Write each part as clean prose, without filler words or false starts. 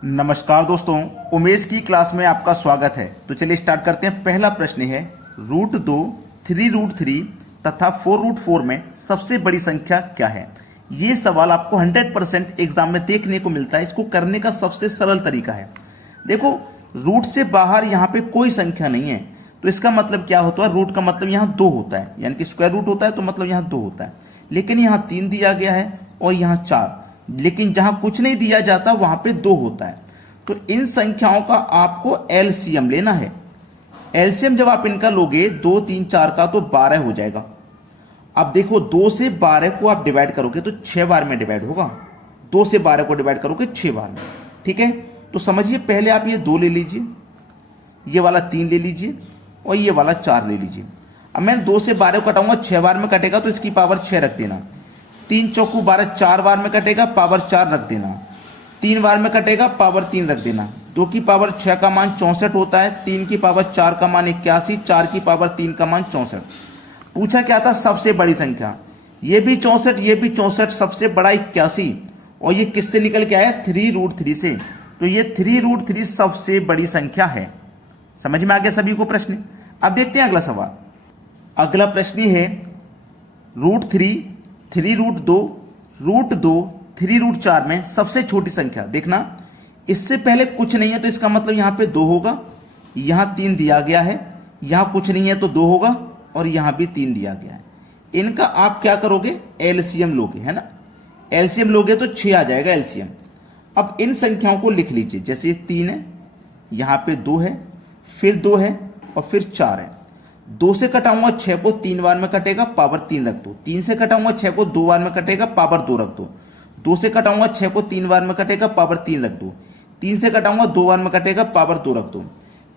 नमस्कार दोस्तों, उमेश की क्लास में आपका स्वागत है। तो चलिए स्टार्ट करते हैं। पहला प्रश्न है, √2, 3√3 तथा 4√4 में सबसे बड़ी संख्या क्या है। ये सवाल आपको 100% एग्जाम में देखने को मिलता है। इसको करने का सबसे सरल तरीका है, देखो रूट से बाहर यहाँ पे कोई संख्या नहीं है, तो इसका मतलब क्या होता है, रूट का मतलब यहाँ 2 होता है, यानी कि स्क्वायर रूट होता है तो मतलब यहाँ 2 होता है। लेकिन यहाँ 3 दिया गया है और यहाँ 4, लेकिन जहां कुछ नहीं दिया जाता वहां पे 2 होता है। तो इन संख्याओं का आपको एलसीएम लेना है। एलसीएम जब आप इनका लोगे 2, 3, 4 का तो 12 हो जाएगा। अब देखो 2 से 12 को आप डिवाइड करोगे तो 6 बार में डिवाइड होगा। 2 से 12 को डिवाइड करोगे 6 बार में, ठीक है। तो समझिए, पहले आप ये 2 ले लीजिए, ये वाला 3 ले लीजिए और ये वाला 4 ले लीजिए। अब मैं 2 से 12 को कटाऊंगा, 6 बार में कटेगा तो इसकी पावर 6 रख देना। 3 चौकू 12, 4 बार में कटेगा, पावर 4 रख देना। 3 बार में कटेगा, पावर 3 रख देना। 2 की पावर 6 का मान 64 होता है, 3 की पावर 4 का मान 81, 4 की पावर 3 का मान 64। पूछा क्या था, सबसे बड़ी संख्या। ये भी 64, ये भी 64, सबसे बड़ा 81। और ये किससे निकल के आया, 3√3 से। तो ये 3√3 सबसे बड़ी संख्या है। समझ में आ गया सभी को प्रश्न। अब देखते हैं अगला सवाल। अगला प्रश्न है, √3, 3√2, √2, 3√4 में सबसे छोटी संख्या। देखना, इससे पहले कुछ नहीं है तो इसका मतलब यहां पे 2 होगा। यहां 3 दिया गया है, यहां कुछ नहीं है तो 2 होगा, और यहां भी 3 दिया गया है। इनका आप क्या करोगे, एलसीएम लोगे, है ना। एलसीएम लोगे तो 6 आ जाएगा एलसीएम। अब इन संख्याओं को लिख लीजिए, जैसे ये 3 है, यहां पे 2 है, फिर 2 है और फिर 4 है। 2 से कटाऊंगा 6 को 3 बार में कटेगा, पावर 3 रख दो। 3 से कटाऊंगा 6 को 2 बार में कटेगा, पावर 2 रख दो। 2 से कटाऊंगा 6 को 3 बार में कटेगा, पावर 3 रख दो। 3 से कटाऊंगा 2 बार में कटेगा, पावर 2 रख दो।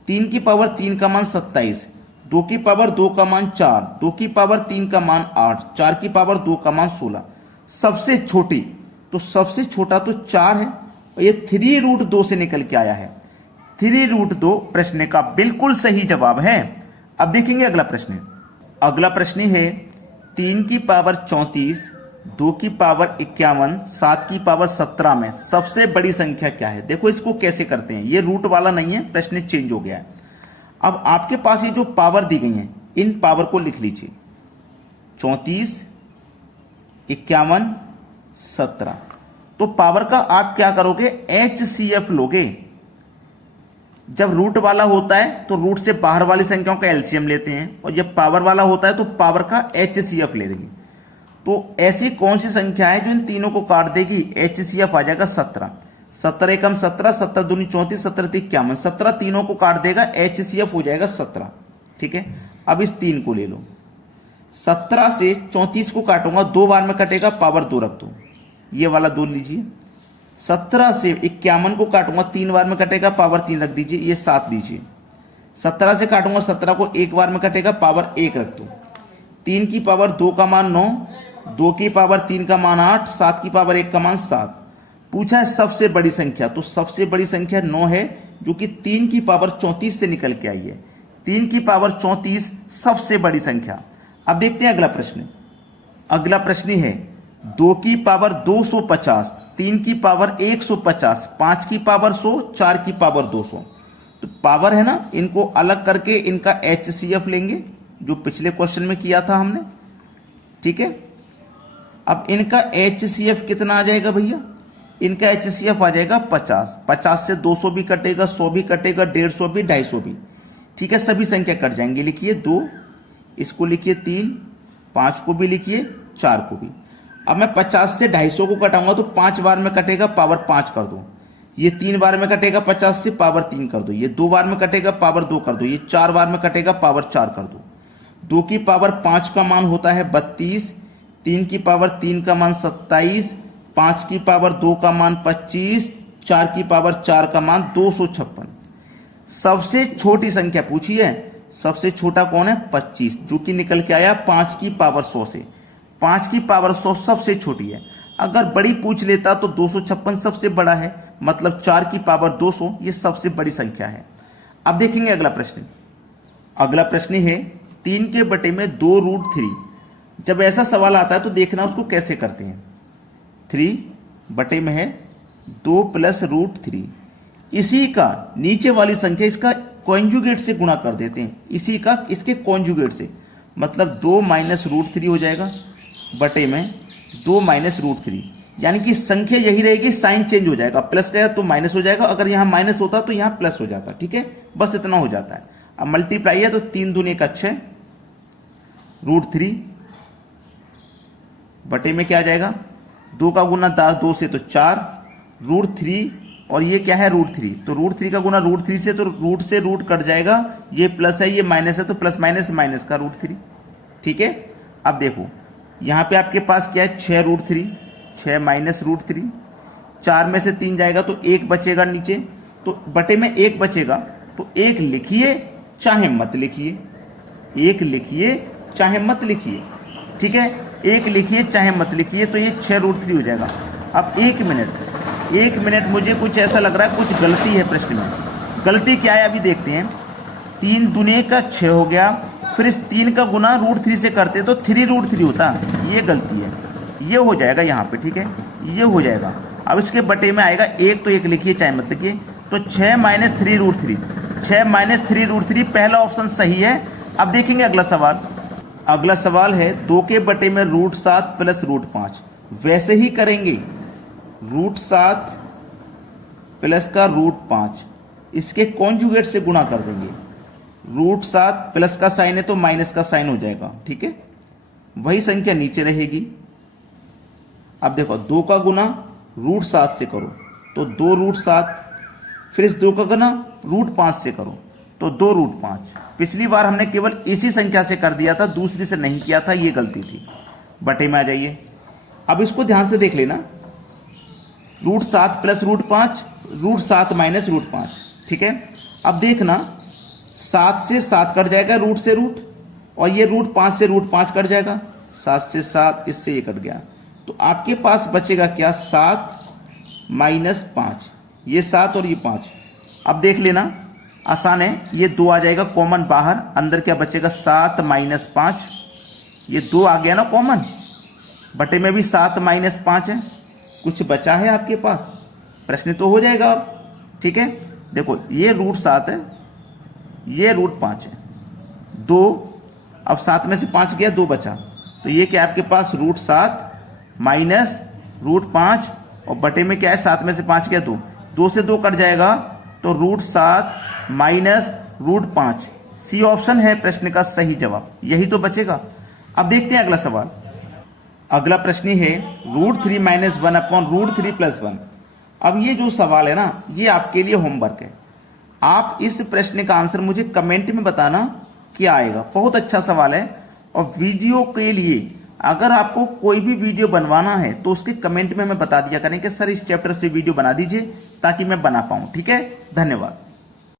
3 की पावर 3 का मान 27, 2 की पावर 2 का मान 4, 2 की पावर 3 का मान 8, 4 की पावर 2 का मान 16। सबसे छोटी, तो सबसे छोटा तो 4 है, और ये 3√2 से निकल के आया है। 3√2 प्रश्न का बिल्कुल सही जवाब है। अब देखेंगे अगला प्रश्न। अगला प्रश्न है, 3 की पावर 34, 2 की पावर 51, 7 की पावर 17 में सबसे बड़ी संख्या क्या है। देखो इसको कैसे करते हैं, ये रूट वाला नहीं है, प्रश्न चेंज हो गया है। अब आपके पास ये जो पावर दी गई है, इन पावर को लिख लीजिए, 34, 51, 17। तो पावर का आप क्या करोगे, एचसीएफ लोगे। जब रूट वाला होता है तो रूट से बाहर वाली संख्याओं का एलसीएम लेते हैं, और जब पावर वाला होता है तो पावर का एचसीएफ ले देंगे। तो ऐसी कौन सी संख्या है जो इन तीनों को काट देगी, एचसीएफ आ जाएगा 17। 17 एकम 17, 17 दूनी 34, 17 3 51, 17 तीनों को काट देगा, एचसीएफ हो जाएगा 17, ठीक है। अब इस 3 को ले लो, 17 से 34 को काटूंगा, 2 बार में कटेगा, पावर 2 रख दो। ये वाला 2 लीजिए। 17 से 51 को काटूंगा, 3 बार में कटेगा, पावर 3 रख दीजिए, ये 7 दीजिए। 17 से काटूंगा 17 को, 1 बार में कटेगा, पावर 1 रख दो। 3 की पावर 2 का मान 9, 2 की पावर 3 का मान 8, 7 की पावर 1 का मान 7। पूछा है सबसे बड़ी संख्या, तो सबसे बड़ी संख्या 9 है, जो कि 3 की पावर 34 से निकल के आई है। 3 की पावर 34 सबसे बड़ी संख्या। अब देखते हैं अगला प्रश्न। अगला प्रश्न है, 2 की पावर 250, 3 की पावर 150, 5 की पावर 100, 4 की पावर 200। तो पावर है ना, इनको अलग करके इनका एचसीएफ लेंगे, जो पिछले क्वेश्चन में किया था हमने, ठीक है। अब इनका एचसीएफ कितना आ जाएगा भैया, इनका एचसीएफ आ जाएगा 50। 50 से 200 भी कटेगा, 100 भी कटेगा, 150 भी, 250 भी, ठीक है। सभी संख्या कट जाएंगे। लिखिए 2, इसको लिखिए 3, 5 को भी लिखिए, 4 को भी। अब मैं 50 से 250 को कटाऊंगा तो 5 बार में कटेगा, पावर 5 कर दो। ये 3 बार में कटेगा 50 से, पावर 3 कर दो। ये 2 बार में कटेगा, पावर 2 कर दो। ये 4 बार में कटेगा, पावर 4 कर दो। 2 की पावर 5 का मान होता है 32, 3 की पावर 3 का मान 27, 5 की पावर 2 का मान 25, 4 की पावर 4 का मान 256। सबसे छोटी संख्या पूछी है, सबसे छोटा कौन है, 25, जो कि निकल के आया 5 की पावर 100 से। 5 की पावर 100 सबसे छोटी है। अगर बड़ी पूछ लेता तो 256 सबसे बड़ा है, मतलब 4 की पावर 200 ये सबसे बड़ी संख्या है। अब देखेंगे अगला प्रश्न। अगला प्रश्न है, 3 के बटे में 2√3। जब ऐसा सवाल आता है तो देखना उसको कैसे करते हैं। 3 बटे में है 2 + √3, इसी का नीचे वाली संख्या इसका कॉन्जुगेट से गुणा कर देते हैं, इसी का इसके कॉन्जुगेट से, मतलब 2 माइनस रूट 3 हो जाएगा बटे में 2 माइनस रूट 3, यानी कि संख्या यही रहेगी, साइन चेंज हो जाएगा, प्लस गया तो माइनस हो जाएगा, अगर यहाँ माइनस होता तो यहाँ प्लस हो जाता। ठीक है, बस इतना हो जाता है। अब मल्टीप्लाई है तो 3 दूनी का 6 रूट 3 बटे में क्या आ जाएगा 2 का गुना 2 से तो 4 रूट 3, और ये क्या है रूट 3, तो रूट 3 का गुना रूट 3 से, तो रूट से रूट कट जाएगा, ये प्लस है ये माइनस है, तो प्लस माइनस माइनस का रूट 3। ठीक है, अब देखो यहाँ पे आपके पास क्या है 6 रूट 3, 6 माइनस रूट 3, 4 में से 3 जाएगा तो 1 बचेगा नीचे, तो बटे में 1 बचेगा, तो 1 लिखिए चाहे मत लिखिए, 1 लिखिए चाहे मत लिखिए। ठीक है, 1 लिखिए चाहे मत लिखिए, तो ये 6 रूट 3 हो जाएगा। अब 1 मिनट मुझे कुछ ऐसा लग रहा है कुछ गलती है प्रश्न में। गलती क्या है अभी देखते हैं। 3 दूने का 6 हो गया, फिर इस 3 का गुना रूट 3 से करते तो 3 रूट 3 होता, ये गलती है, ये हो जाएगा यहाँ पे। ठीक है, ये हो जाएगा। अब इसके बटे में आएगा 1, तो 1 लिखिए चाहे मत लिखिए, तो 6 माइनस 3 रूट 3, 6 माइनस 3 रूट 3 पहला ऑप्शन सही है। अब देखेंगे अगला सवाल। अगला सवाल है 2 के बटे में रूट 7 प्लस रूट 5, वैसे ही करेंगे, रूट 7 प्लस का रूट 5 इसके कॉन्जुगेट से गुणा कर देंगे, रूट 7 प्लस का साइन है तो माइनस का साइन हो जाएगा। ठीक है, वही संख्या नीचे रहेगी। अब देखो 2 का गुना रूट 7 से करो तो 2 रूट 7, फिर इस 2 का गुना रूट 5 से करो तो 2 रूट 5। पिछली बार हमने केवल इसी संख्या से कर दिया था, दूसरी से नहीं किया था, ये गलती थी। बटे में आ जाइए। अब इसको ध्यान से देख लेना, root 7 plus root 5, root 7 minus root 5। ठीक है, अब देखना 7 से 7 कट जाएगा, रूट से रूट, और ये रूट 5 से रूट 5 कट जाएगा, 7 से 7, इससे ये कट गया, तो आपके पास बचेगा क्या 7 माइनस 5, ये 7 और ये 5। अब देख लेना आसान है, ये 2 आ जाएगा कॉमन बाहर, अंदर क्या बचेगा 7 माइनस 5, ये 2 आ गया ना कॉमन, बटे में भी 7 माइनस 5 है, कुछ बचा है आपके पास, प्रश्न तो हो जाएगा अब। ठीक है, देखो ये रूट 7 है, ये रूट 5 है, 2, अब 7 में से 5 गया 2 बचा, तो ये क्या आपके पास रूट 7 माइनस रूट 5, और बटे में क्या है 7 में से 5 गया 2, 2 से 2 कट जाएगा, तो root 7 minus root 5, C option है प्रश्न का सही जवाब, यही तो बचेगा। अब देखते हैं अगला सवाल। अगला प्रश्न है root 3 minus 1 upon root 3 plus 1। अब ये जो सवाल है ना, ये आपके लिए होमवर्क है। आप इस प्रश्न का आंसर मुझे कमेंट में बताना क्या आएगा। बहुत अच्छा सवाल है, और वीडियो के लिए अगर आपको कोई भी वीडियो बनवाना है तो उसके कमेंट में मैं बता दिया करें कि सर इस चैप्टर से वीडियो बना दीजिए, ताकि मैं बना पाऊं। ठीक है, धन्यवाद।